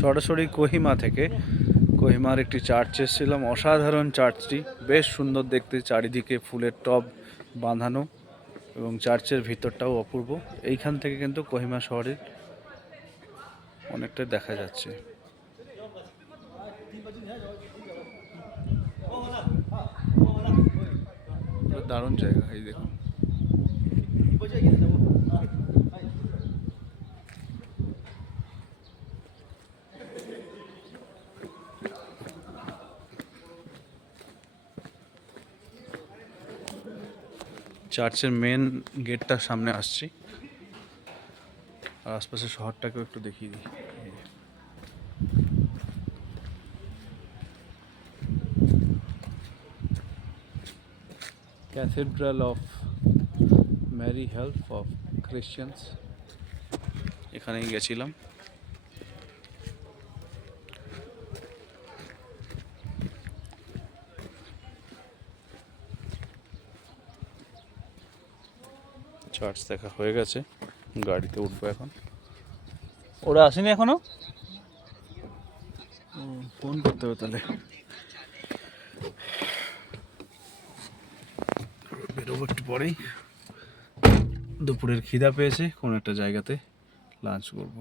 সরাসরি কোহিমা থেকে। কোহিমার একটি চার্চ এসেছিলাম, অসাধারণ চার্চটি, বেশ সুন্দর দেখতে, চারিদিকে ফুলের টব বাঁধানো এবং চার্চের ভিতরটাও অপূর্ব। এইখান থেকে কিন্তু কোহিমা শহরের অনেকটা দেখা যাচ্ছে। দারুণ জায়গা, এই দেখুন। চার্চের মেন গেটটার সামনে আসছি, আর আশপাশের শহরটাকেও একটু দেখিয়ে দিই। Cathedral of Mary help of Christians, এখানেই গেছিলাম। চার্চ দেখা হয়ে গেছে, গাড়িতে উঠবো এখন। ওরা আসেনি এখনো? ফোন করতে হবে তাহলে। বেরোবো একটু পরেই, দুপুরের খিদা পেয়েছে, কোনো একটা জায়গাতে লাঞ্চ করবো।